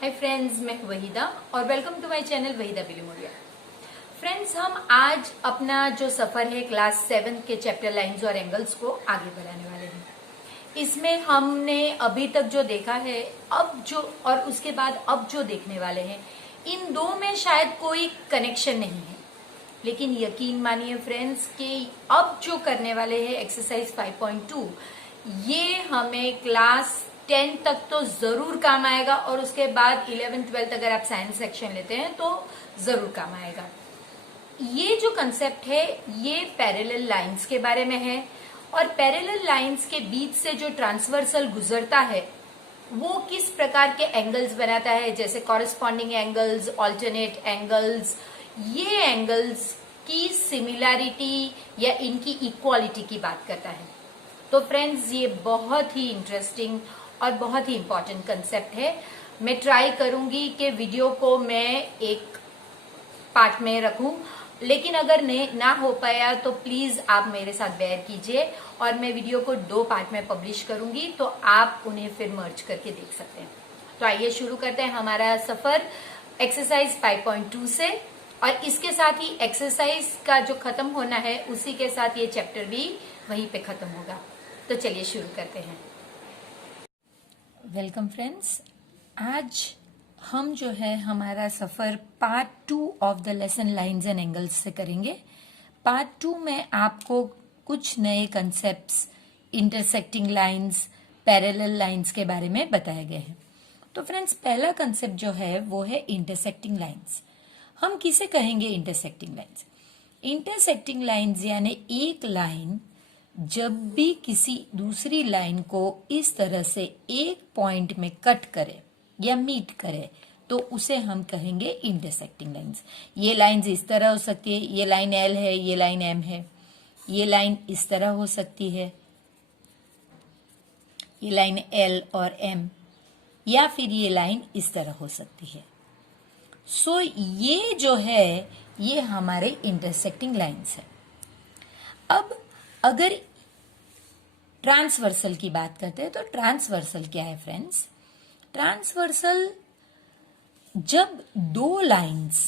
Hi friends, मैं वहीदा और welcome to my channel Waheeda Bilimoria. Friends, हम आज अपना जो सफर है क्लास 7 के चैप्टर लाइंस और एंगल्स को आगे बढ़ाने वाले हैं। इसमें हमने अभी तक जो देखा है, अब जो और उसके बाद अब जो देखने वाले हैं, इन दो में शायद कोई कनेक्शन नहीं है, लेकिन यकीन मानिए फ्रेंड्स कि अब जो करने वाले हैं एक्सरसाइज 5.2, ये हमें क्लास 10 तक तो जरूर काम आएगा और उसके बाद 11-12 अगर आप साइंस सेक्शन लेते हैं तो जरूर काम आएगा। ये जो कंसेप्ट है ये पैरेलल लाइंस के बारे में है और पैरेलल लाइंस के बीच से जो ट्रांसवर्सल गुजरता है वो किस प्रकार के एंगल्स बनाता है, जैसे कॉरेस्पॉन्डिंग एंगल्स, ऑल्टरनेट एंगल्स। ये एंगल्स की सिमिलैरिटी या इनकी इक्वालिटी की बात करता है। तो फ्रेंड्स, ये बहुत ही इंटरेस्टिंग और बहुत ही इंपॉर्टेंट कंसेप्ट है। मैं ट्राई करूंगी कि वीडियो को मैं एक पार्ट में रखूं, लेकिन अगर ना हो पाया तो प्लीज आप मेरे साथ बेयर कीजिए और मैं वीडियो को 2 पार्ट में पब्लिश करूंगी, तो आप उन्हें फिर मर्ज करके देख सकते हैं। तो आइए शुरू करते हैं हमारा सफर एक्सरसाइज 5.2 से, और इसके साथ ही एक्सरसाइज का जो खत्म होना है उसी के साथ ये चैप्टर भी वहीं पे खत्म होगा। तो चलिए शुरू करते हैं। वेलकम फ्रेंड्स, आज हम जो है हमारा सफर part 2 of the lesson lines and angles से करेंगे। पार्ट 2 में आपको कुछ नए concepts, intersecting lines, parallel lines के बारे में बताए गए हैं। तो फ्रेंड्स, पहला कंसेप्ट जो है वो है इंटरसेक्टिंग लाइंस। हम किसे कहेंगे इंटरसेक्टिंग लाइंस? इंटरसेक्टिंग लाइंस यानी एक लाइन जब भी किसी दूसरी लाइन को इस तरह से एक पॉइंट में कट करे या मीट करे तो उसे हम कहेंगे इंटरसेक्टिंग लाइंस। ये लाइंस इस तरह हो सकती है, ये लाइन एल है, ये लाइन एम है, ये लाइन इस तरह हो सकती है, ये लाइन एल और एम, या फिर ये लाइन इस तरह हो सकती है। सो ये जो है ये हमारे इंटरसेक्टिंग लाइंस है। अब अगर ट्रांसवर्सल की बात करते हैं तो ट्रांसवर्सल क्या है फ्रेंड्स? ट्रांसवर्सल जब दो लाइंस,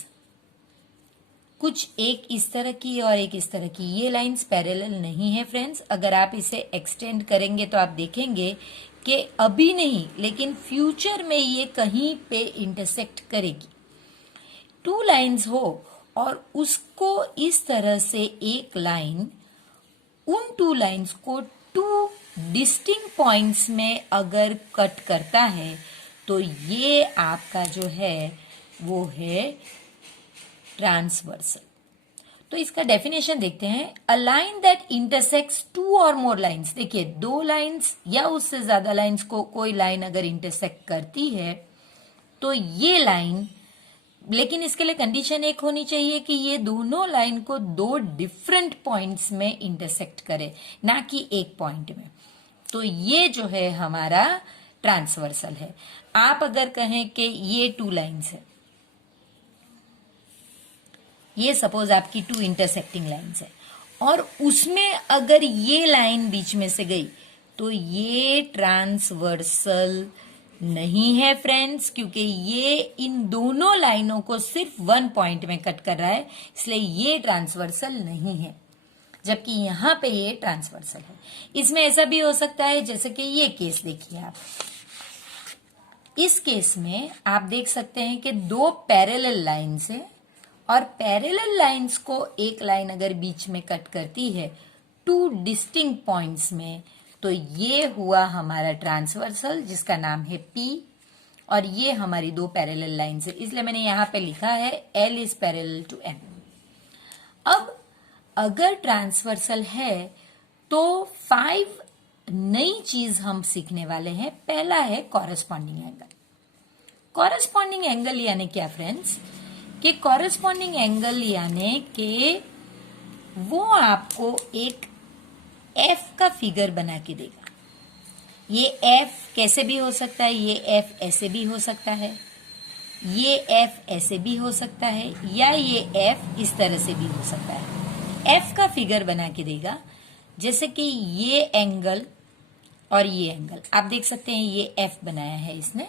कुछ एक इस तरह की और एक इस तरह की, ये लाइंस पैरेलल नहीं है फ्रेंड्स। अगर आप इसे एक्सटेंड करेंगे तो आप देखेंगे कि अभी नहीं लेकिन फ्यूचर में ये कहीं पे इंटरसेक्ट करेगी। 2 लाइंस हो और उसको इस तरह से एक लाइन उन 2 लाइंस को 2 डिस्टिंक्ट पॉइंट्स में अगर कट करता है तो ये आपका जो है वो है ट्रांसवर्सल। तो इसका डेफिनेशन देखते हैं। अ लाइन दैट इंटरसेक्ट्स 2 और मोर लाइंस। देखिए, 2 लाइंस या उससे ज्यादा लाइंस को कोई लाइन अगर इंटरसेक्ट करती है तो ये लाइन, लेकिन इसके लिए कंडीशन एक होनी चाहिए कि ये दोनों लाइन को 2 डिफरेंट पॉइंट्स में इंटरसेक्ट करे, ना कि एक पॉइंट में। तो ये जो है हमारा ट्रांसवर्सल है। आप अगर कहें कि ये 2 लाइंस है, ये सपोज आपकी 2 इंटरसेक्टिंग लाइंस है और उसमें अगर ये लाइन बीच में से गई तो ये ट्रांसवर्सल नहीं है फ्रेंड्स, क्योंकि ये इन दोनों लाइनों को सिर्फ 1 पॉइंट में कट कर रहा है, इसलिए ये ट्रांसवर्सल नहीं है, जबकि यहां पे ये ट्रांसवर्सल है। इसमें ऐसा भी हो सकता है, जैसे कि ये केस देखिए आप। इस केस में आप देख सकते हैं कि 2 पैरेलल लाइंस है और पैरेलल लाइंस को एक लाइन अगर बीच में कट करती है 2 डिस्टिंक्ट पॉइंट्स में, तो ये हुआ हमारा ट्रांसवर्सल जिसका नाम है P, और ये हमारी 2 पैरेलल लाइंस है, इसलिए मैंने यहां पे लिखा है L is parallel to M। अब अगर ट्रांसवर्सल है तो 5 नई चीज हम सीखने वाले हैं। पहला है कॉरेस्पॉन्डिंग एंगल। कॉरेस्पॉन्डिंग एंगल यानी क्या फ्रेंड्स? कि कॉरेस्पॉन्डिंग एंगल यानी कि वो आपको एक F का फिगर बना के देगा। ये F कैसे भी हो सकता है, ये F ऐसे भी हो सकता है, ये F ऐसे भी हो सकता है, या ये F इस तरह से भी हो सकता है। F का फिगर बना के देगा, जैसे कि ये एंगल और ये एंगल आप देख सकते हैं, ये F बनाया है इसने।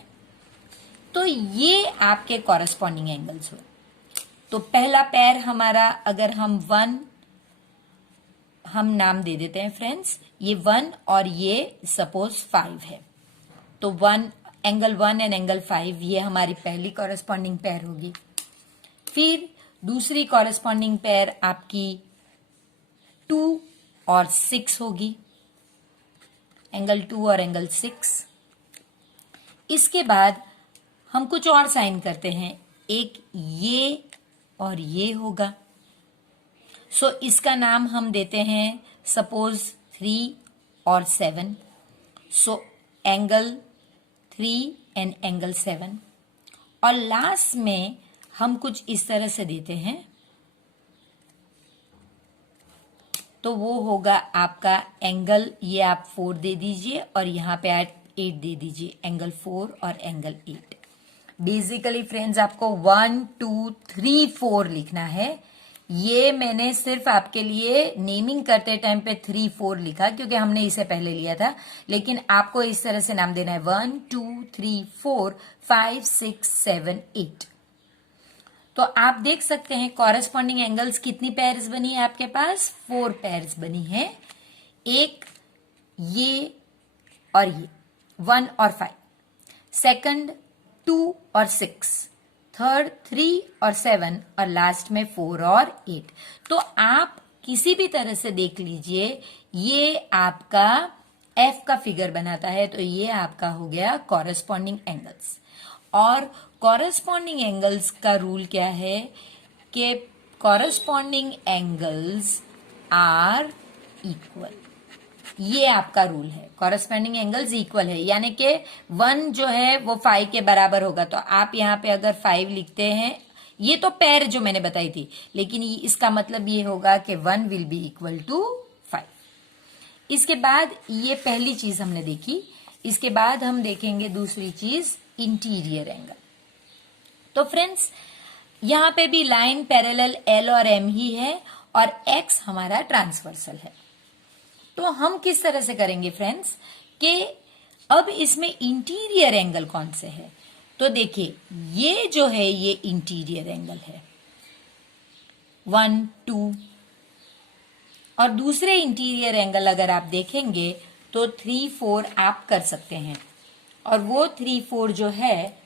तो ये आपके कॉरेस्पॉन्डिंग एंगल्स हुए। तो पहला पैर हमारा, अगर हम नाम दे देते हैं फ्रेंड्स, ये 1 और ये सपोज 5 है, तो एंगल 1 एंड एंगल 5 ये हमारी पहली कॉरेस्पॉन्डिंग पैर होगी। फिर दूसरी कॉरेस्पॉन्डिंग पैर आपकी 2 और 6 होगी, एंगल 2 और एंगल 6। इसके बाद हम कुछ और साइन करते हैं, एक ये और ये होगा। सो इसका नाम हम देते हैं सपोज 3 और 7। So angle 3 and angle 7। और लास्ट में हम कुछ इस तरह से देते हैं, तो वो होगा आपका एंगल, ये आप 4 दे दीजिए और यहां पे आप 8 दे दीजिए, एंगल 4 और एंगल 8। बेसिकली फ्रेंड्स आपको 1 2 3 4 लिखना है। ये मैंने सिर्फ आपके लिए नेमिंग करते टाइम पे 3 4 लिखा क्योंकि हमने इसे पहले लिया था, लेकिन आपको इस तरह से नाम देना है 1 2 3 4 5 6 7 8। तो आप देख सकते हैं कॉरेस्पॉन्डिंग एंगल्स कितनी पेयर्स बनी है आपके पास, 4 पेयर्स बनी है। एक ये और ये 1 और 5, सेकंड 2 और 6, थर्ड 3 और 7 और लास्ट में 4 और 8। तो आप किसी भी तरह से देख लीजिए, ये आपका एफ का फिगर बनाता है, तो ये आपका हो गया कॉरेस्पॉन्डिंग एंगल्स। और कॉरेस्पॉन्डिंग एंगल्स का रूल क्या है कि कॉरेस्पॉन्डिंग एंगल्स आर इक्वल, ये आपका रूल है। कॉरेस्पॉन्डिंग एंगल्स इक्वल है, यानी कि 1 जो है वो 5 के बराबर होगा। तो आप यहां पे अगर 5 लिखते हैं, ये तो पैर जो मैंने बताई थी, लेकिन इसका मतलब ये होगा कि 1 विल बी इक्वल टू 5। इसके बाद ये पहली चीज हमने देखी। इसके बाद हम देखेंगे दूसरी चीज, इंटीरियर एंगल। तो फ्रेंड्स यहां पे भी लाइन पैरेलल एल और एम ही है और एक्स हमारा ट्रांसवर्सल है। तो हम किस तरह से करेंगे फ्रेंड्स कि अब इसमें इंटीरियर एंगल कौन से है, तो देखिए ये जो है ये इंटीरियर एंगल है 1 2, और दूसरे इंटीरियर एंगल अगर आप देखेंगे तो 3 4 आप कर सकते हैं, और वो 3 4 जो है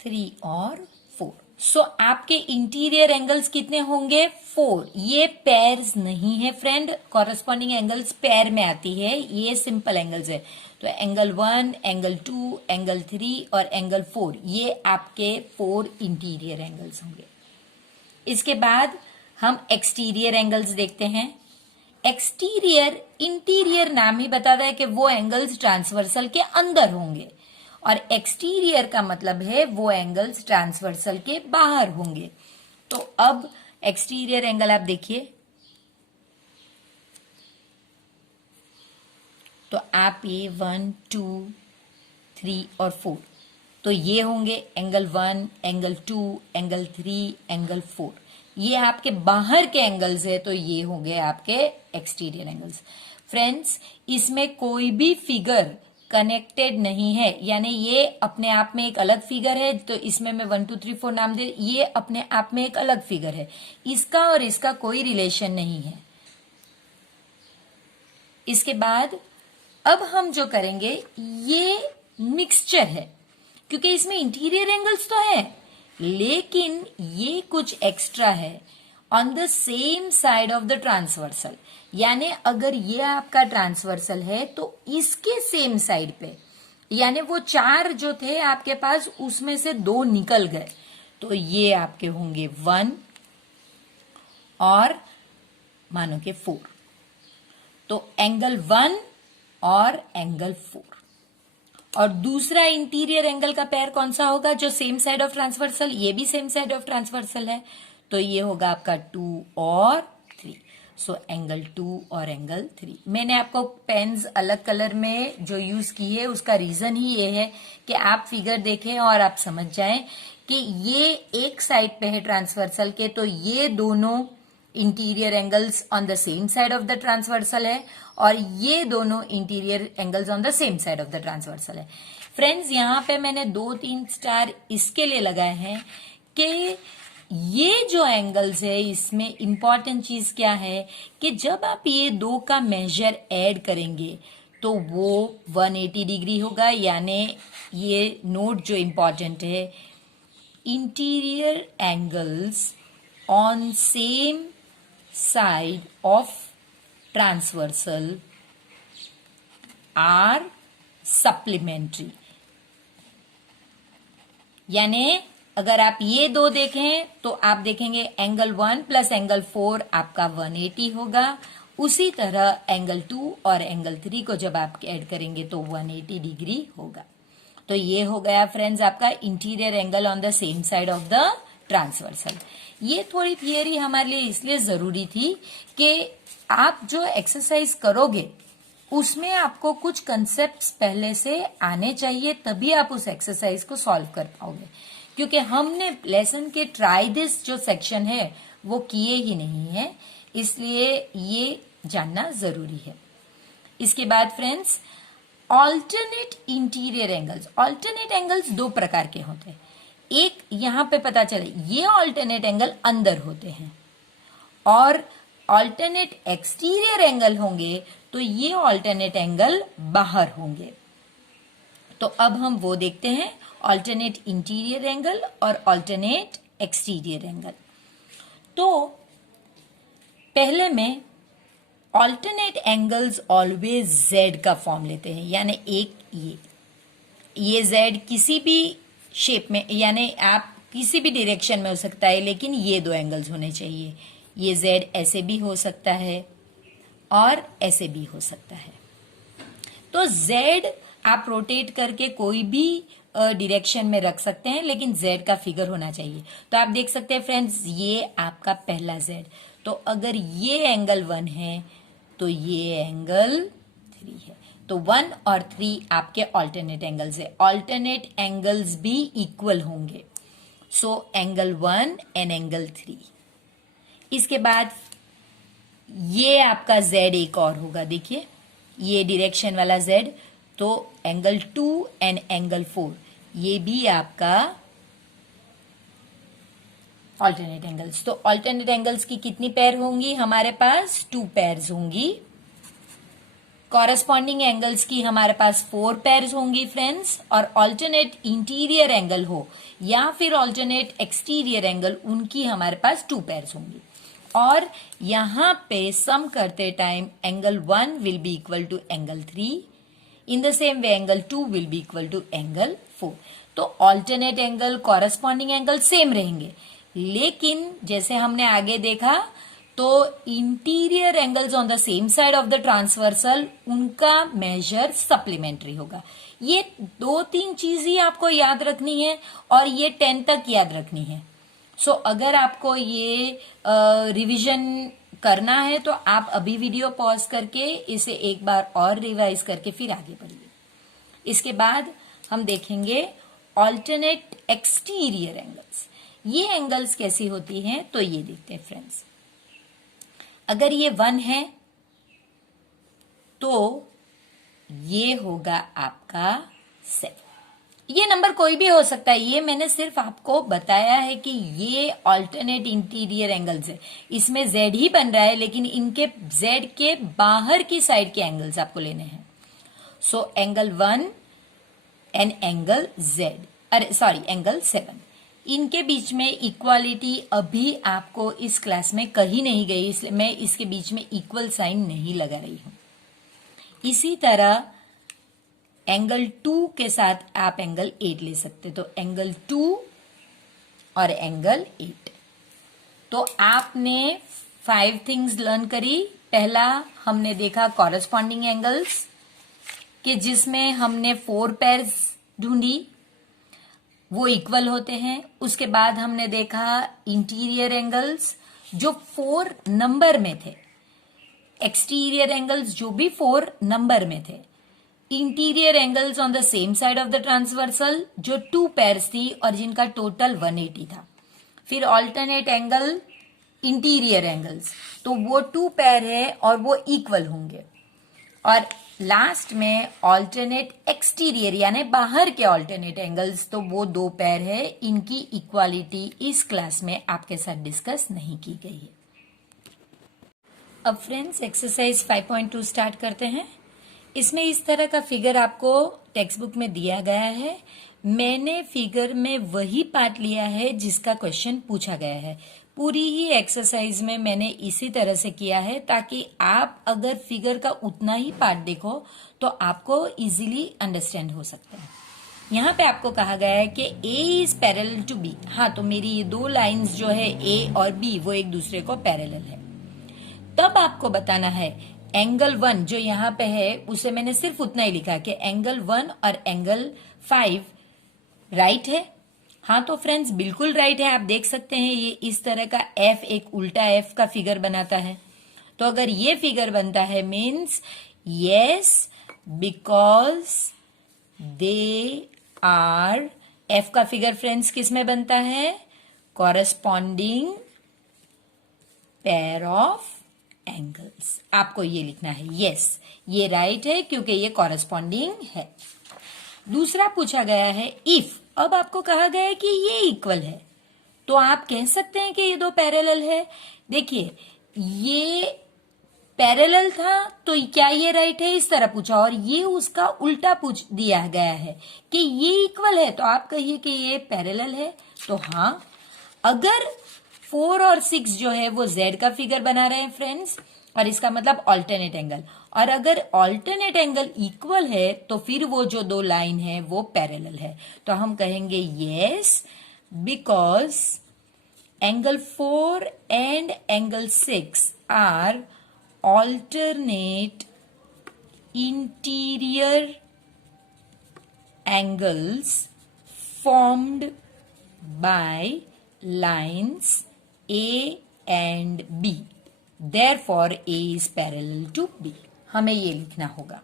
3 और 4। सो आपके इंटीरियर एंगल्स कितने होंगे, 4। ये पेयर्स नहीं है फ्रेंड, कॉरेस्पॉन्डिंग एंगल्स पेयर में आती है, ये सिंपल एंगल्स है। तो एंगल 1, एंगल 2, एंगल 3 और एंगल 4, ये आपके 4 इंटीरियर एंगल्स होंगे। इसके बाद हम एक्सटीरियर एंगल्स देखते हैं। एक्सटीरियर, इंटीरियर नाम ही बताता है कि वो एंगल्स ट्रांसवर्सल के अंदर होंगे, और एक्सटीरियर का मतलब है वो एंगल्स ट्रांसवर्सल के बाहर होंगे। तो अब एक्सटीरियर एंगल आप देखिए, तो आप ये 1 2 3 और 4, तो ये होंगे एंगल 1, एंगल 2, एंगल 3, एंगल 4, ये आपके बाहर के एंगल्स है, तो ये होंगे आपके एक्सटीरियर एंगल्स। फ्रेंड्स इसमें कोई भी फिगर कनेक्टेड नहीं है, यानी ये अपने आप में एक अलग फिगर है, तो इसमें मैं 1 2 3 4 नाम दे, ये अपने आप में एक अलग फिगर है, इसका और इसका कोई रिलेशन नहीं है। इसके बाद अब हम जो करेंगे ये मिक्सचर है, क्योंकि इसमें इंटीरियर एंगल्स तो है लेकिन ये कुछ एक्स्ट्रा है on the same side of the transversal. यानी अगर ये आपका ट्रांसवर्सल है तो इसके सेम साइड पे, यानी वो 4 जो थे आपके पास उसमें से 2 निकल गए, तो ये आपके होंगे 1 और मानो के 4, तो एंगल 1 और एंगल 4। और दूसरा इंटीरियर एंगल का पेयर कौन सा होगा, जो सेम साइड ऑफ ट्रांसवर्सल, ये भी सेम साइड ऑफ ट्रांसवर्सल है, तो ये होगा आपका 2 और 3। सो एंगल 2 और एंगल 3। मैंने आपको पेन्स अलग कलर में जो यूज की है उसका रीजन ही ये है कि आप फिगर देखें और आप समझ जाएं कि ये एक साइड पे है ट्रांसवर्सल के, तो ये दोनों interior angles on the same side of the transversal है और ये दोनों interior angles on the same side of the transversal है। फ्रेंड्स यहाँ पे मैंने 2-3 स्टार इसके लिए लगाए हैं कि ये जो एंगल्स है इसमें इंपॉर्टेंट चीज क्या है कि जब आप ये दो का मेजर ऐड करेंगे तो वो 180 डिग्री होगा। यानी ये नोट जो इंपॉर्टेंट है, interior angles on same side of transversal are supplementary. यानी अगर आप ये दो देखें तो आप देखेंगे एंगल 1 प्लस एंगल 4 आपका 180 होगा। उसी तरह एंगल 2 और एंगल 3 को जब आप ऐड करेंगे तो 180 डिग्री होगा। तो ये हो गया फ्रेंड्स आपका interior angle on the same side of the transversal. ये थोड़ी थियरी हमारे लिए इसलिए जरूरी थी कि आप जो एक्सरसाइज करोगे उसमें आपको कुछ कंसेप्ट्स पहले से आने चाहिए, तभी आप उस एक्सरसाइज को सॉल्व कर पाओगे। क्योंकि हमने लेसन के ट्राई दिस जो सेक्शन है वो किए ही नहीं है, इसलिए ये जानना जरूरी है। इसके बाद friends, alternate interior angles. Alternate angles दो प्रकार के होते हैं। एक यहां पे पता चले ये ऑल्टरनेट एंगल अंदर होते हैं और ऑल्टरनेट एक्सटीरियर एंगल होंगे तो ये ऑल्टरनेट एंगल बाहर होंगे। तो अब हम वो देखते हैं, ऑल्टरनेट इंटीरियर एंगल और ऑल्टरनेट एक्सटीरियर एंगल। तो पहले में ऑल्टरनेट एंगल्स ऑलवेज जेड का फॉर्म लेते हैं। यानी एक ये जेड किसी भी शेप में, यानी आप किसी भी डायरेक्शन में हो सकता है, लेकिन ये दो एंगल्स होने चाहिए। ये जेड ऐसे भी हो सकता है और ऐसे भी हो सकता है। तो जेड आप रोटेट करके कोई भी डायरेक्शन में रख सकते हैं, लेकिन जेड का फिगर होना चाहिए। तो आप देख सकते हैं फ्रेंड्स, ये आपका पहला जेड। तो अगर ये एंगल 1 है तो ये एंगल 3 है। तो 1 और 3 आपके ऑल्टरनेट एंगल्स है। ऑल्टरनेट एंगल्स भी इक्वल होंगे। So angle 1 and angle 3। इसके बाद ये आपका जेड एक और होगा, देखिए ये डायरेक्शन वाला जेड। तो एंगल 2 एंड एंगल 4 ये भी आपका ऑल्टरनेट एंगल्स। तो ऑल्टरनेट एंगल्स की कितनी पेयर होंगी हमारे पास? 2 पेयर्स होंगी। कॉरेस्पॉन्डिंग एंगल्स की हमारे पास 4 पेयर्स होंगी फ्रेंड्स। और ऑल्टरनेट इंटीरियर एंगल हो या फिर ऑल्टरनेट एक्सटीरियर एंगल, उनकी हमारे पास 2 पेयर्स होंगी। और यहां पे सम करते time angle 1 will be equal to angle 3। In the same way angle 2 will be equal to angle 4। तो alternate angle, corresponding angle same रहेंगे, लेकिन जैसे हमने आगे देखा तो interior angles on the same side of the transversal, उनका measure supplementary होगा। ये 2-3 चीज ही आपको याद रखनी है और ये 10 तक याद रखनी है। सो अगर आपको ये रिवीजन करना है तो आप अभी वीडियो पॉज करके इसे एक बार और रिवाइज करके फिर आगे बढ़िए। इसके बाद हम देखेंगे ऑल्टरनेट एक्सटीरियर एंगल्स। ये एंगल्स कैसी होती हैं तो ये देखते हैं फ्रेंड्स। अगर ये 1 है तो ये होगा आपका 7। ये नंबर कोई भी हो सकता है, ये मैंने सिर्फ आपको बताया है कि ये ऑल्टरनेट इंटीरियर एंगल्स है। इसमें जेड ही बन रहा है, लेकिन इनके जेड के बाहर की साइड के एंगल्स आपको लेने हैं। So angle 1 and angle Z, angle 7, इनके बीच में इक्वालिटी अभी आपको इस क्लास में कहीं नहीं गई, इसलिए मैं इसके बीच में इक्वल साइन नहीं लगा रही हूं। इसी तरह एंगल 2 के साथ आप एंगल 8 ले सकते। तो एंगल 2 और एंगल 8। तो आपने 5 थिंग्स लर्न करी। पहला हमने देखा कॉरेस्पॉन्डिंग एंगल्स कि जिसमें हमने 4 पेयर्स ढूंढी, वो इक्वल होते हैं। उसके बाद हमने देखा इंटीरियर एंगल्स जो 4 नंबर में थे, एक्सटीरियर एंगल्स जो भी 4 नंबर में थे, interior angles on the same side of the transversal जो 2 पेयर्स थी और जिनका टोटल 180 था। फिर ऑल्टरनेट एंगल इंटीरियर एंगल्स, तो वो 2 पेयर है और वो इक्वल होंगे। और लास्ट में ऑल्टरनेट एक्सटीरियर यानी बाहर के ऑल्टरनेट एंगल्स, तो वो 2 पेयर है। इनकी इक्वालिटी इस क्लास में आपके साथ डिस्कस नहीं की गई है। अब फ्रेंड्स एक्सरसाइज 5.2 स्टार्ट करते हैं। इसमें इस तरह का फिगर आपको टेक्स्ट बुक में दिया गया है। मैंने फिगर में वही पार्ट लिया है जिसका क्वेश्चन पूछा गया है। पूरी ही एक्सरसाइज में मैंने इसी तरह से किया है ताकि आप अगर फिगर का उतना ही पार्ट देखो तो आपको इजीली अंडरस्टैंड हो सकता है। यहाँ पे आपको कहा गया है कि ए इज पैरेलल टू बी। हाँ, तो मेरी ये 2 लाइंस जो है ए और बी वो एक दूसरे को पैरेलल है। तब आपको बताना है एंगल 1 जो यहाँ पे है उसे मैंने सिर्फ उतना ही लिखा कि एंगल 1 और एंगल 5 राइट है। हाँ, तो फ्रेंड्स बिल्कुल राइट है। आप देख सकते हैं ये इस तरह का एफ एक उल्टा एफ का फिगर बनाता है। तो अगर ये फिगर बनता है means yes, because they are, F का फिगर फ्रेंड्स किस में बनता है? Corresponding pair of angles. आपको ये लिखना है यस, ये राइट है क्योंकि ये कॉरेस्पॉन्डिंग है। दूसरा पूछा गया है इफ। अब आपको कहा गया है कि ये इक्वल है, तो आप कह सकते हैं कि ये 2 पैरेलल है। देखिए ये पैरेलल था तो क्या ये राइट है, इस तरह पूछा, और ये उसका उल्टा पूछ दिया गया है कि ये इक्वल है, तो आप कहिए कि ये पैरेलल है। तो हाँ, अगर 4 और 6 जो है वो z का फिगर बना रहे हैं फ्रेंड्स, और इसका मतलब ऑल्टरनेट एंगल, और अगर ऑल्टरनेट एंगल इक्वल है तो फिर वो जो 2 लाइन है वो पैरेलल है। तो हम कहेंगे yes, because angle 4 and angle 6 are alternate interior angles formed by lines A and B. Therefore, A is parallel to B. हमें ये लिखना होगा।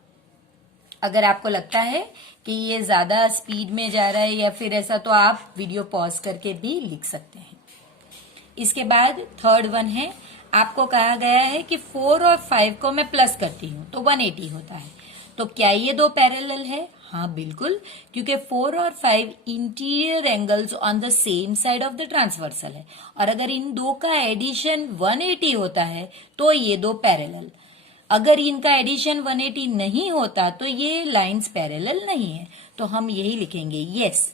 अगर आपको लगता है कि ये ज्यादा स्पीड में जा रहा है या फिर ऐसा, तो आप वीडियो पॉज करके भी लिख सकते हैं। इसके बाद थर्ड वन है, आपको कहा गया है कि 4 और 5 को मैं प्लस करती हूँ तो 180 होता है। तो क्या ये 2 पैरेलल है? हाँ बिल्कुल, क्योंकि 4 और 5 interior angles on the same side of the transversal है, और अगर इन 2 का एडिशन 180 होता है तो ये 2 पैरेलल। अगर इनका एडिशन 180 नहीं होता तो ये लाइंस पैरेलल नहीं है। तो हम यही लिखेंगे yes,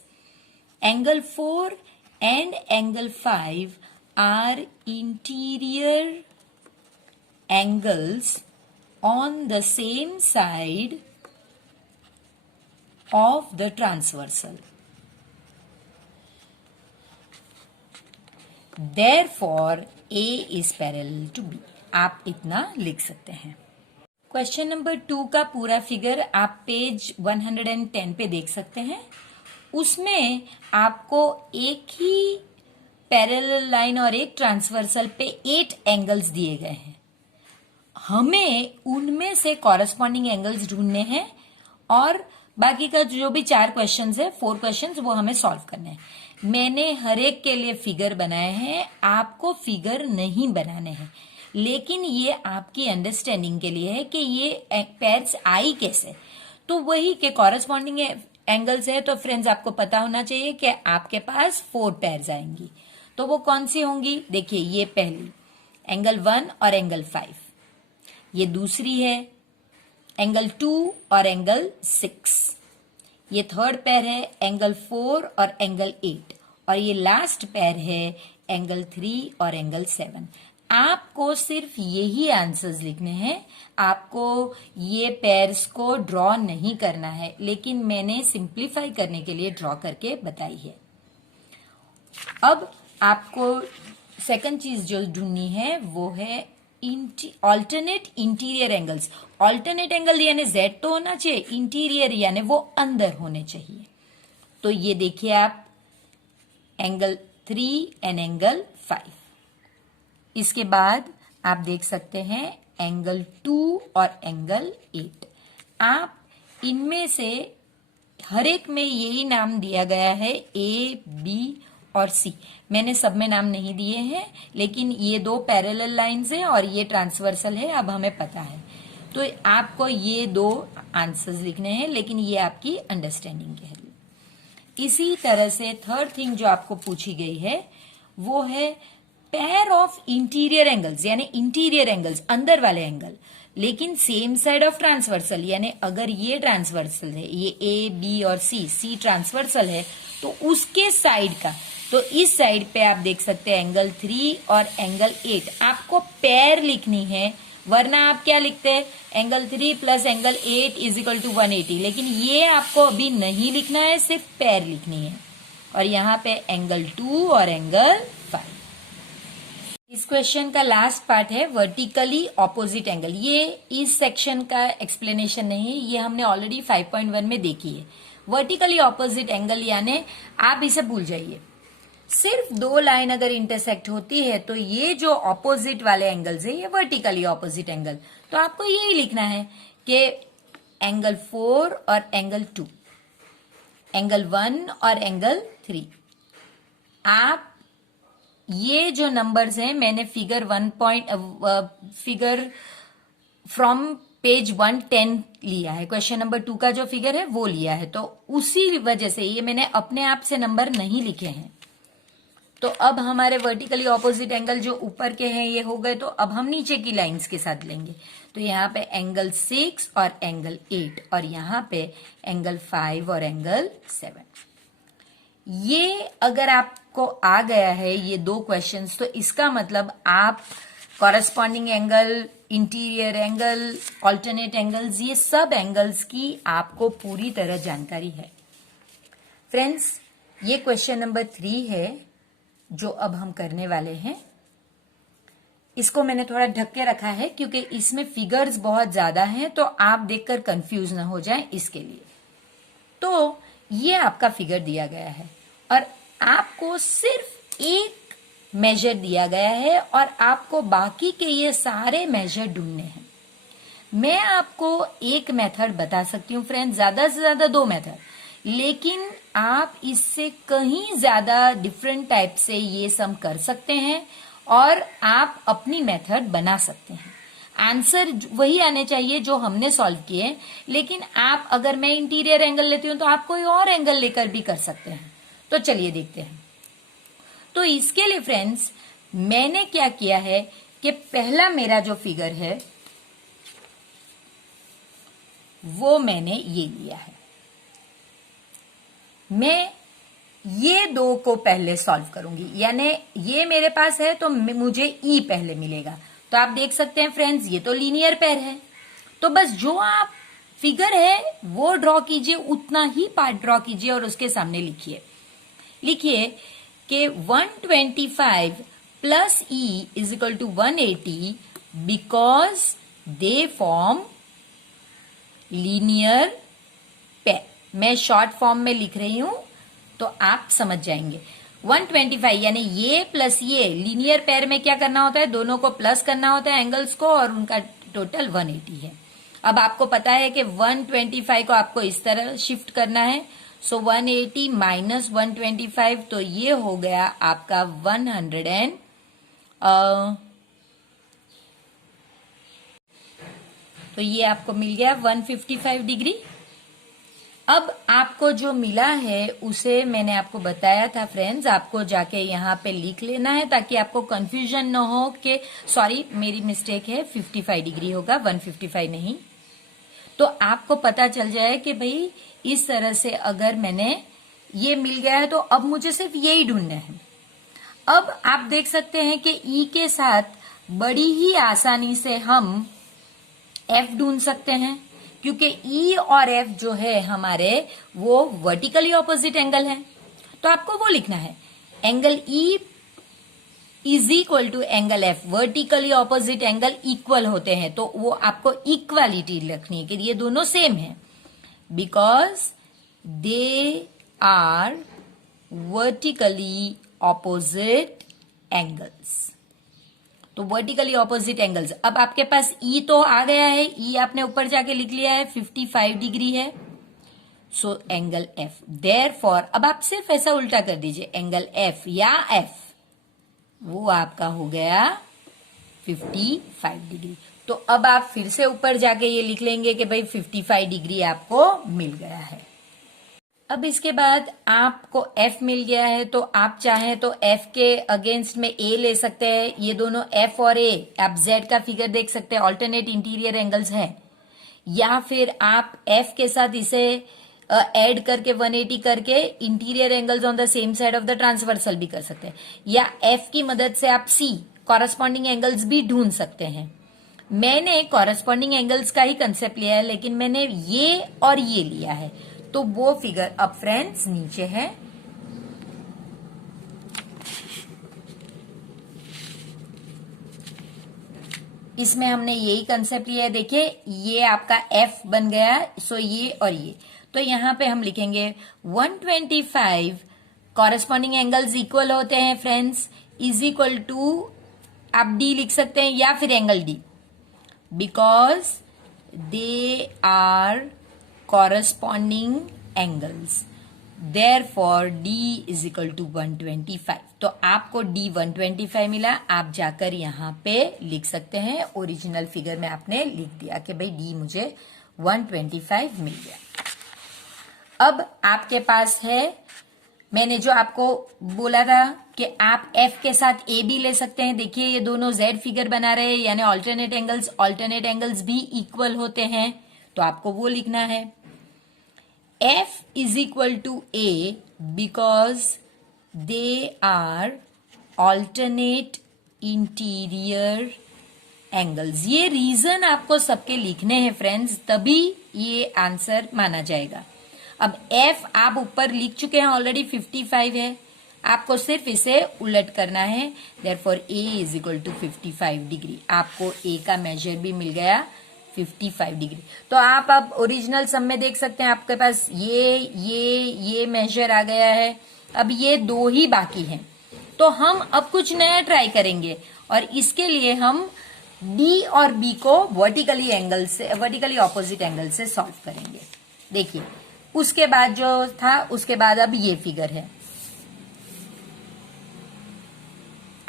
angle 4 and angle 5 are interior angles on the same side of the transversal. Therefore, A is parallel to B. आप इतना लिख सकते हैं। क्वेश्चन नंबर 2 का पूरा फिगर आप पेज 110 पे देख सकते हैं। उसमें आपको एक ही पैरेलल लाइन और एक ट्रांसवर्सल पे 8 एंगल्स दिए गए हैं। हमें उनमें से कॉरेस्पॉन्डिंग एंगल्स ढूंढने हैं और बाकी का जो भी 4 क्वेश्चंस है, 4 क्वेश्चंस, वो हमें सॉल्व करने हैं। मैंने हर एक के लिए फिगर बनाए हैं, आपको फिगर नहीं बनाने हैं, लेकिन ये आपकी अंडरस्टैंडिंग के लिए है कि ये पेयर्स आई कैसे। तो वही के कॉरेस्पॉन्डिंग एंगल्स है, तो फ्रेंड्स आपको पता होना चाहिए कि आपके पास 4 पेयर्स आएंगी। तो वो कौन सी होंगी? देखिए ये पहली एंगल 1 और एंगल 5, ये दूसरी है एंगल 2 और एंगल 6, ये थर्ड पेयर है एंगल 4 और एंगल 8, और ये लास्ट पेयर है एंगल 3 और एंगल 7। आपको सिर्फ यही आंसर्स लिखने हैं, आपको ये पेयर्स को ड्रॉ नहीं करना है, लेकिन मैंने सिंप्लीफाई करने के लिए ड्रॉ करके बताई है। अब आपको सेकंड चीज जो ढूंढनी है वो है alternate interior angles. Alternate angle यानी जेड तो होना चाहिए, इंटीरियर यानी वो अंदर होने चाहिए। तो ये देखिए आप एंगल 3 एंड एंगल 5। इसके बाद आप देख सकते हैं एंगल 2 और एंगल 8। आप इनमें से हर एक में यही नाम दिया गया है, ए बी और सी, मैंने सब में नाम नहीं दिए हैं, लेकिन ये दो पैरेलल लाइंस हैं और ये ट्रांसवर्सल है, अब हमें पता है। तो आपको ये दो आंसर्स लिखने हैं, लेकिन ये आपकी अंडरस्टैंडिंग के लिए। इसी तरह से थर्ड थिंग जो आपको पूछी गई है वो है पेयर ऑफ इंटीरियर एंगल्स, यानी इंटीरियर एंगल्स अंदर वाले एंगल, लेकिन सेम साइड ऑफ ट्रांसवर्सल, यानी अगर ये ट्रांसवर्सल है, ये ए बी और सी ट्रांसवर्सल है, तो उसके साइड का, तो इस साइड पे आप देख सकते हैं एंगल 3 और एंगल 8, आपको पेयर लिखनी है, वरना आप क्या लिखते हैं angle 3 plus angle 8 is equal to 180, लेकिन ये आपको अभी नहीं लिखना है, सिर्फ पेयर लिखनी है। और यहाँ पे एंगल 2 और एंगल 5। इस क्वेश्चन का लास्ट पार्ट है वर्टिकली ऑपोजिट एंगल। ये इस सेक्शन का एक्सप्लेनेशन नहीं है, ये हमने ऑलरेडी 5.1 में देखी है। वर्टिकली ऑपोजिट एंगल यानी आप इसे भूल जाइए, सिर्फ दो लाइन अगर इंटरसेक्ट होती है तो ये जो ऑपोजिट वाले एंगल्स है ये वर्टिकली ऑपोजिट एंगल, तो आपको यही लिखना है कि एंगल 4 और एंगल 2, एंगल 1 और एंगल 3। आप ये जो नंबर्स हैं मैंने फिगर फ्रॉम पेज 110 लिया है, क्वेश्चन नंबर 2 का जो फिगर है वो लिया है, तो उसी वजह से ये मैंने अपने आप से नंबर नहीं लिखे हैं। तो अब हमारे वर्टिकली ऑपोजिट एंगल जो ऊपर के हैं ये हो गए, तो अब हम नीचे की लाइंस के साथ लेंगे। तो यहाँ पे एंगल 6 और एंगल 8 और यहाँ पे एंगल 5 और एंगल 7। ये अगर आपको आ गया है ये दो क्वेश्चंस, तो इसका मतलब आप corresponding angle, interior angle, alternate angles, ये सब एंगल्स की आपको पूरी तरह जानकारी है। फ्रेंड्स, ये क्वेश्चन नंबर 3 है जो अब हम करने वाले हैं। इसको मैंने थोड़ा ढक के रखा है क्योंकि इसमें फिगर्स बहुत ज्यादा हैं, तो आप देखकर कंफ्यूज ना हो जाएं, इसके लिए। तो ये आपका फिगर दिया गया है और आपको सिर्फ एक मेजर दिया गया है और आपको बाकी के ये सारे मेजर ढूंढने हैं। मैं आपको एक मेथड बता सकती हूँ फ्रेंड्स, ज्यादा से ज्यादा 2 मेथड, लेकिन आप इससे कहीं ज्यादा डिफरेंट टाइप से ये सम कर सकते हैं और आप अपनी मेथड बना सकते हैं। आंसर वही आने चाहिए जो हमने सॉल्व किए, लेकिन आप अगर मैं इंटीरियर एंगल लेती हूं तो आप कोई और एंगल लेकर भी कर सकते हैं। तो चलिए देखते हैं। तो इसके लिए फ्रेंड्स मैंने क्या किया है कि पहला मेरा जो फिगर है वो मैंने ये लिया है। मैं ये 2 को पहले सॉल्व करूंगी, यानी ये मेरे पास है तो मुझे ई पहले मिलेगा। तो आप देख सकते हैं फ्रेंड्स ये तो लीनियर पेयर है, तो बस जो आप फिगर है वो ड्रॉ कीजिए, उतना ही पार्ट ड्रॉ कीजिए और उसके सामने लिखिए कि 125 plus e is equal to 180 because they form linear pair. मैं शॉर्ट फॉर्म में लिख रही हूं तो आप समझ जाएंगे। 125 यानी ये प्लस ये, लीनियर पेयर में क्या करना होता है, दोनों को प्लस करना होता है एंगल्स को, और उनका टोटल 180 है। अब आपको पता है कि 125 को आपको इस तरह शिफ्ट करना है, सो 180 माइनस 125, तो ये हो गया आपका 100 तो ये आपको मिल गया 155 डिग्री। अब आपको जो मिला है उसे मैंने आपको बताया था फ्रेंड्स, आपको जाके यहाँ पे लिख लेना है ताकि आपको कंफ्यूजन न हो कि सॉरी मेरी मिस्टेक है, 55 डिग्री होगा 155 नहीं। तो आपको पता चल जाए कि भाई इस तरह से अगर मैंने ये मिल गया है तो अब मुझे सिर्फ यही ढूंढना है। अब आप देख सकते हैं कि ई के साथ बड़ी ही आसानी से हम एफ ढूंढ सकते हैं, क्योंकि ई और एफ जो है हमारे वो वर्टिकली ऑपोजिट एंगल है। तो आपको वो लिखना है angle e is equal to angle f, vertically opposite angle इक्वल होते हैं, तो वो आपको इक्वालिटी लिखनी है कि ये दोनों सेम है, because they are vertically opposite angles. तो वर्टिकली ऑपोजिट एंगल्स। अब आपके पास ई तो आ गया है, ई आपने ऊपर जाके लिख लिया है 55 डिग्री है, सो एंगल एफ, देयरफॉर अब आप सिर्फ ऐसा उल्टा कर दीजिए, एंगल एफ या एफ वो आपका हो गया 55 डिग्री। तो अब आप फिर से ऊपर जाके ये लिख लेंगे कि भाई 55 डिग्री आपको मिल गया है। अब इसके बाद आपको F मिल गया है, तो आप चाहें तो F के अगेंस्ट में A ले सकते हैं। ये दोनों F और A, आप Z का फिगर देख सकते हैं, ऑल्टरनेट इंटीरियर एंगल्स हैं। या फिर आप F के साथ इसे ऐड करके 180 करके interior angles on the same side of the transversal भी कर सकते हैं। या F की मदद से आप C कॉरस्पॉन्डिंग एंगल्स भी ढूंढ सकते हैं। मैंने कॉरस्पॉन्डिंग एंगल्स का ही कंसेप्ट लिया है, लेकिन मैंने ये और ये लिया है, तो वो फिगर अब फ्रेंड्स नीचे है। इसमें हमने यही कंसेप्ट लिया है। देखिए ये आपका F बन गया, सो ये और ये, तो यहां पे हम लिखेंगे 125 कॉरस्पॉन्डिंग एंगल्स इक्वल होते हैं फ्रेंड्स, इज इक्वल टू आप D लिख सकते हैं या फिर angle D, because they are corresponding angles, therefore D is equal to 125। तो आपको D 125 मिला, आप जाकर यहाँ पे लिख सकते हैं, ओरिजिनल फिगर में आपने लिख दिया कि भाई D मुझे 125 मिल गया। अब आपके पास है, मैंने जो आपको बोला था कि आप F के साथ A भी ले सकते हैं। देखिए ये दोनों Z फिगर बना रहे हैं, यानी ऑल्टरनेट एंगल्स भी इक्वल होते हैं, तो आपको वो लिखना है। F is equal to A because they are alternate interior angles। ये रीजन आपको सबके लिखने हैं फ्रेंड्स, तभी ये आंसर माना जाएगा। अब F आप ऊपर लिख चुके हैं ऑलरेडी, 55 है, आपको सिर्फ इसे उलट करना है। therefore A is equal to 55 degree. आपको A का मेजर भी मिल गया 55 डिग्री। तो आप अब ओरिजिनल सम में देख सकते हैं, आपके पास ये मेजर आ गया है। अब ये दो ही बाकी हैं, तो हम अब कुछ नया ट्राई करेंगे, और इसके लिए हम D और B को वर्टिकली ऑपोजिट एंगल से सॉल्व करेंगे। देखिए उसके बाद जो था, उसके बाद अब ये फिगर है,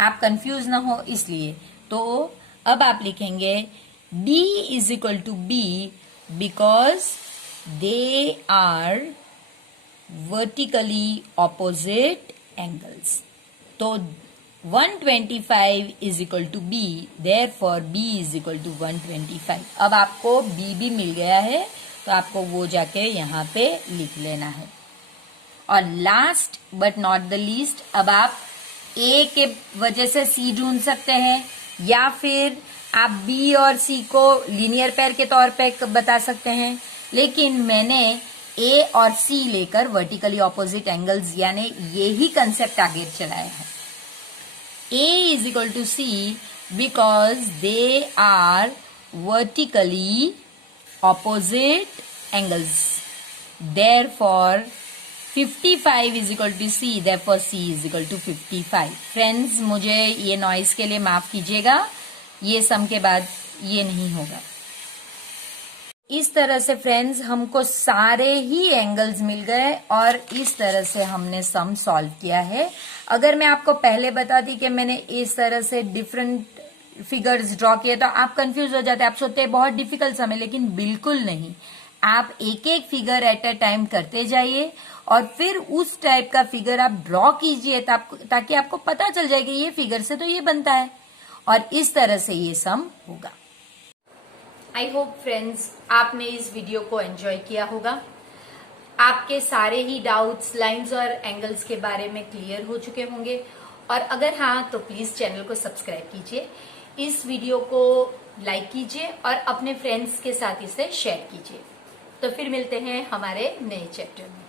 आप कंफ्यूज ना हो इसलिए। तो अब आप लिखेंगे D is equal to B because they are vertically opposite angles। तो 125 is equal to B, therefore B is equal to 125। अब आपको B भी मिल गया है, तो आपको वो जाके यहाँ पे लिख लेना है। और last but not the least, अब आप A के वजह से C ढूंढ सकते हैं, या फिर आप B और C को लीनियर पेयर के तौर पे बता सकते हैं, लेकिन मैंने A और C लेकर वर्टिकली ऑपोजिट एंगल्स, यानी यही कंसेप्ट आगे चलाया है। A is equal to C because they are vertically opposite angles, therefore 55 is equal to C, therefore C is equal to 55। Friends मुझे ये नॉइज के लिए माफ कीजिएगा, ये सम के बाद ये नहीं होगा। इस तरह से फ्रेंड्स हमको सारे ही एंगल्स मिल गए, और इस तरह से हमने सम सॉल्व किया है। अगर मैं आपको पहले बताती कि मैंने इस तरह से डिफरेंट फिगर्स ड्रॉ किए तो आप कंफ्यूज हो जाते, आप सोचते बहुत डिफिकल्ट सम है, लेकिन बिल्कुल नहीं। आप एक एक फिगर एट अ टाइम करते जाइए, और फिर उस टाइप का फिगर आप ड्रॉ कीजिए, ताकि आपको पता चल जाए कि ये फिगर से तो ये बनता है, और इस तरह से ये सम होगा। आई होप फ्रेंड्स आपने इस वीडियो को एंजॉय किया होगा। आपके सारे ही डाउट्स लाइंस और एंगल्स के बारे में क्लियर हो चुके होंगे, और अगर हाँ तो प्लीज चैनल को सब्सक्राइब कीजिए, इस वीडियो को लाइक कीजिए और अपने फ्रेंड्स के साथ इसे शेयर कीजिए। तो फिर मिलते हैं हमारे नए चैप्टर में।